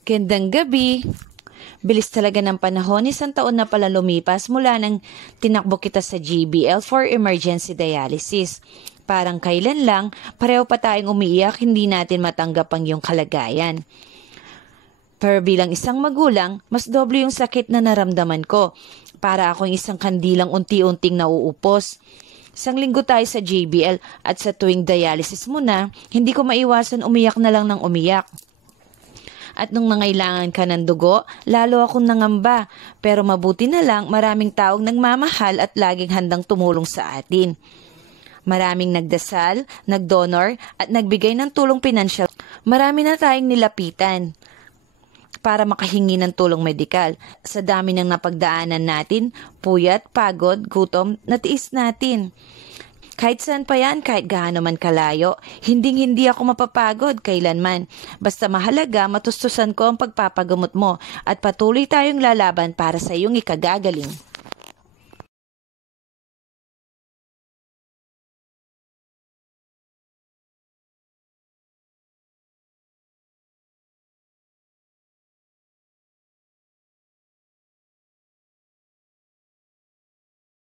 Gandang gabi. Bilis talaga ng panahon, isang taon na pala lumipas mula nang tinakbo kita sa GBL for emergency dialysis. Parang kailan lang, pareho pa tayong umiiyak, hindi natin matanggap ang iyong kalagayan. Pero bilang isang magulang, mas doble yung sakit na naramdaman ko. Para akong isang kandilang unti-unting nauupos. Isang linggo tayo sa JBL at sa tuwing dialysis mo na, hindi ko maiwasan umiyak na lang ng umiyak. At nung nangailangan ka ng dugo, lalo akong nangamba. Pero mabuti na lang, maraming taong nagmamahal at laging handang tumulong sa atin. Maraming nagdasal, nagdonor at nagbigay ng tulong pinansyal. Marami na tayong nilapitan para makahingi ng tulong medikal. Sa dami ng napagdaanan natin, puyat, pagod, gutom, natiis natin. Kahit saan pa yan, kahit gaano man kalayo, hindi ako mapapagod kailanman. Basta mahalaga, matustusan ko ang pagpapagamot mo at patuloy tayong lalaban para sa iyong ikagagaling.